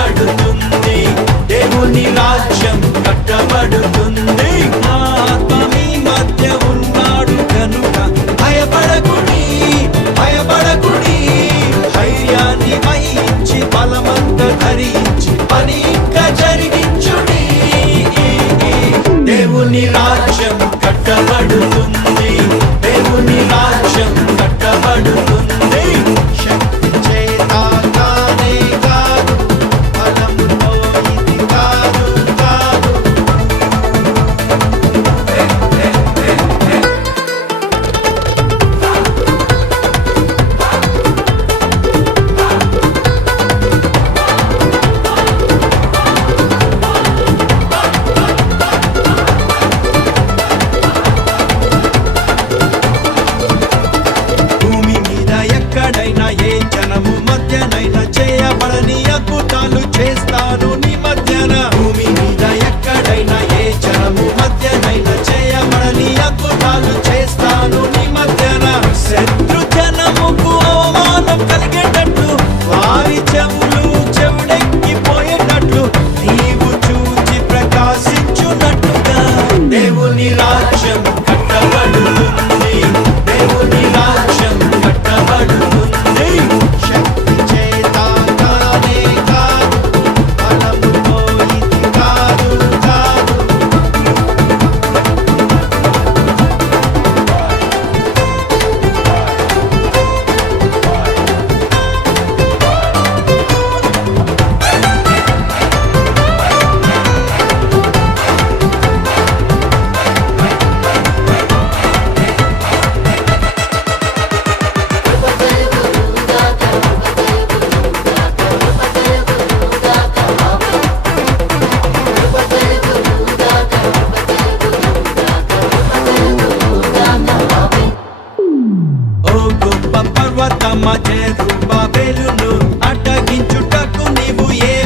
కట్టబడుతుంది దేవుని రాజ్యం కట్టబడుతుంది. ఆత్మ మధ్య భయపడకుడి భయపడకుడి. ధైర్యాన్ని వహించి బలమంత ధరించి పని ఇంకా దేవుని రాజ్యం కట్టబడుతుంది. దేవుని రాజ్యం mano.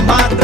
más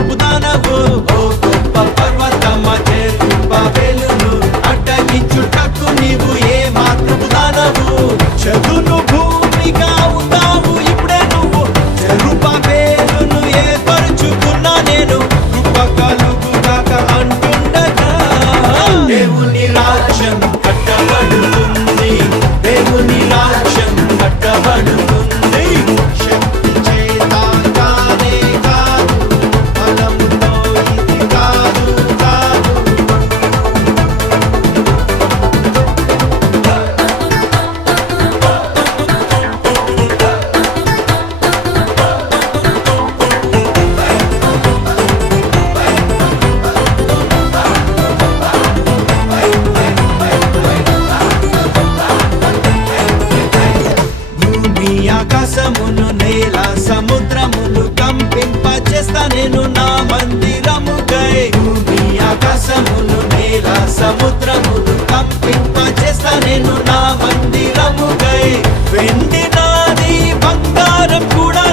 వెండి నాది బంగారం కూడా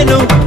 sereno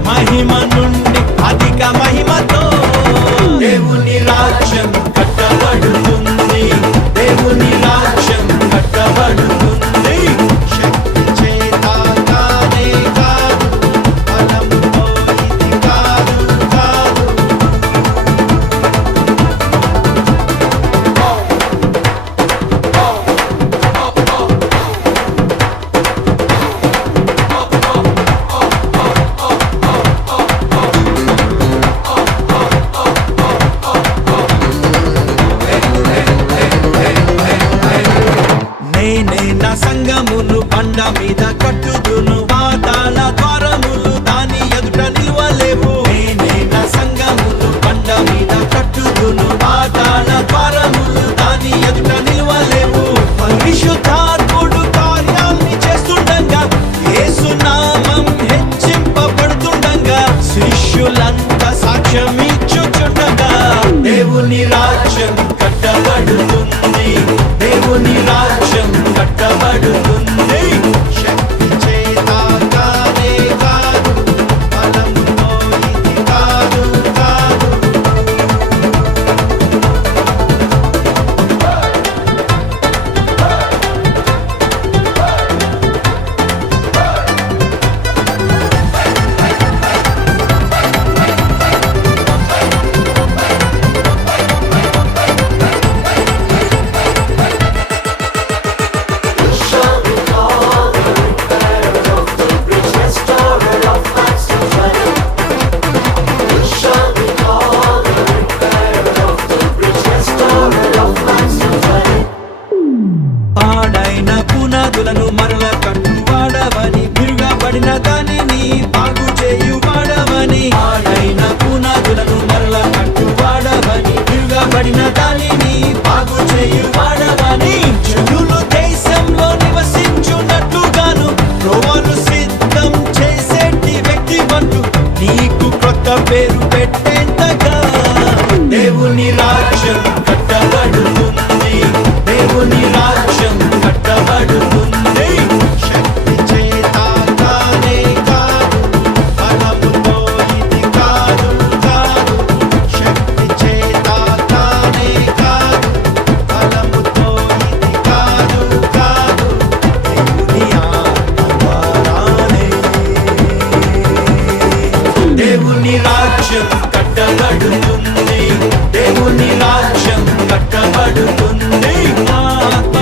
కట్టబడుతుంది. దేవుని రాజ్యం కట్టబడుతుంది. ఆత్మ